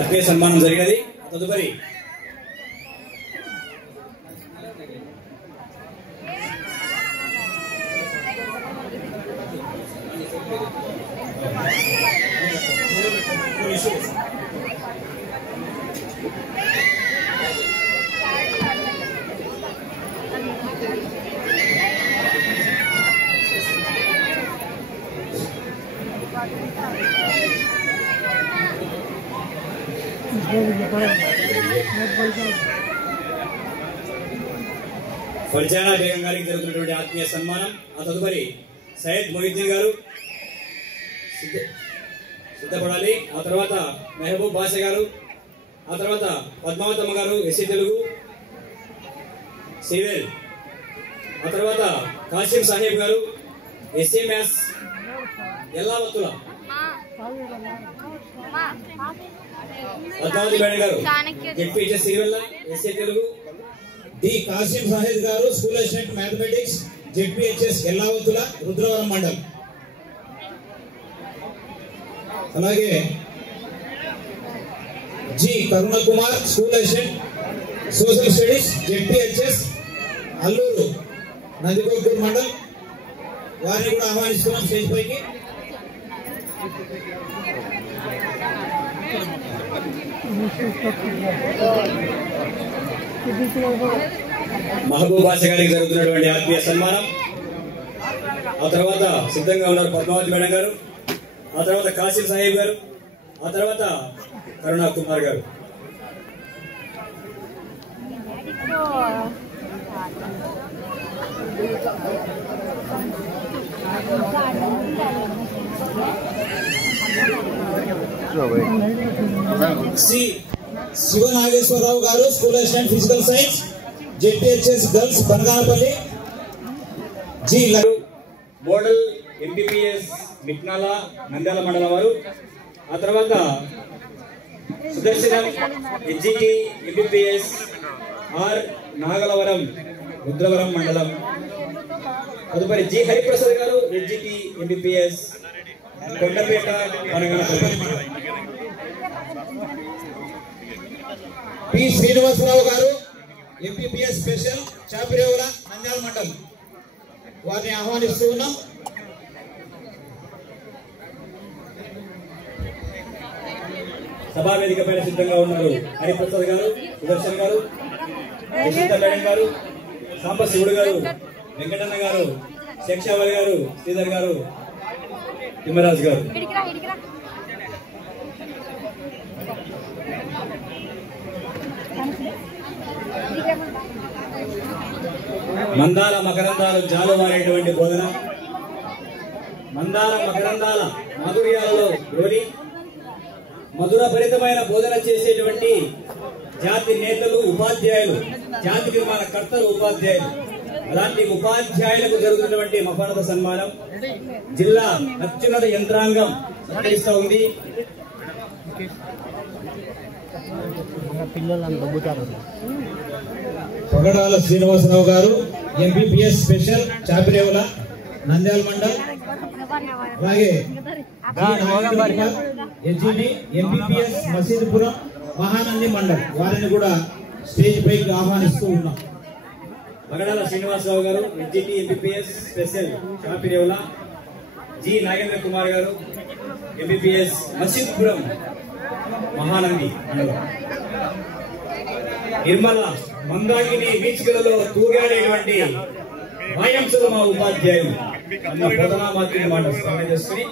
ఆత్మీయ సన్మానం జరిగినది. తదుపరి ఫర్జానా బేగం గారికి జరుగుతున్నటువంటి ఆత్మీయ సన్మానం. ఆ తదుపరి సయ్యద్ మొయిద్దీన్ గారు సిద్ధపడాలి. ఆ తర్వాత మెహబూబ్ బాషా గారు, ఆ తర్వాత పద్మావతమ్మ గారు ఎస్సీ తెలుగు సివిల్, ఆ తర్వాత కాసిం సాహెబ్ గారు SC maths Yellavathula, Padmavathi madam గారు ZPHS Sirivella SC Telugu, D Kasim Saheb గారు school assistant mathematics ZPHS Yellavathula Rudravaram మండలం. అలాగే G Karuna Kumar school assistant social studies ZPHS Alluru Nandikotkur మండలం. వారిని కూడా ఆహ్వానిస్తున్నాం స్టేజ్ పైకి. మహబూబ్ బాషా గారికి జరుగుతున్నటువంటి ఆత్మీయ సన్మానం. ఆ తర్వాత సిద్ధంగా ఉన్నారు పద్మావతి మేడం గారు, ఆ తర్వాత కాసిం సాహెబ్ గారు, ఆ తర్వాత కరుణా కుమార్ గారు. సి శివనాగేశ్వరరావు గారు school assistant physical science ZPHS girls Banaganapalli. G మోడల్ ఎంబీబీఎస్ మిట్నాల నంద్యాల మండలం వారు, ఆ తర్వాత Sudarshanam NGT MBBS R Nagalavaram Rudravaram మండలం. తదుపరి జి హరిప్రసాద్ గారు NGT MBBS Kondapeta Banaganapalli. P Srinivasarao గారు ఎంబీబీఎస్ స్పెషల్ చాపిరేవుల నంద్యాల మండలం. వారిని ఆహ్వానిస్తూ ఉన్నాం. సభా వేదిక పైన సిద్ధంగా ఉన్నారు హరిప్రసాద్ గారు, సుదర్శన్ గారు, యశోద మేడం గారు, సాంబ శివుడు గారు, వెంకటన్న గారు, శేక్షావళి గారు, శ్రీధర్ గారు, తిమ్మరాజు గారు. మందార మకరందాలు జాలువారేటువంటి బోధన, మందార మకరందాల మాధుర్యాలలో రోలి మధుర భరితమైన బోధన చేసేటువంటి జాతి నేతలు, ఉపాధ్యాయులు, జాతి నిర్మాణ కర్తలు, ఉపాధ్యాయులు. అలాంటి ఉపాధ్యాయులకు జరుగుతున్నటువంటి మహోన్నత సన్మానం జిల్లా అత్యున్నత యంత్రాంగం సత్కరిస్తూ ఉంది. పొగడాల శ్రీనివాసరావు గారు ఎంబీబీఎస్ స్పెషల్ చాపిరేవుల నంద్యాల మండల్. అలాగే ఎన్జిటి ఎంబీబీఎస్ మసీదుపురం మహానంది మండల్. వారిని కూడా స్టేజ్ పైకి ఆహ్వానిస్తూ ఉన్నాం. పొగడాల శ్రీనివాసరావు గారు NGT MBBS special Chapirevula, G Nagendra Kumar గారు ఎంబీబీఎస్ మసీదుపురం మహానంది మండలం. నిర్మల మందాకిని వీచికలలో తూగాడేటువంటి వాయంసులు మా ఉపాధ్యాయులు అన్న బోధనా మాధ్యమ మాట స్మరణ చేసుకుని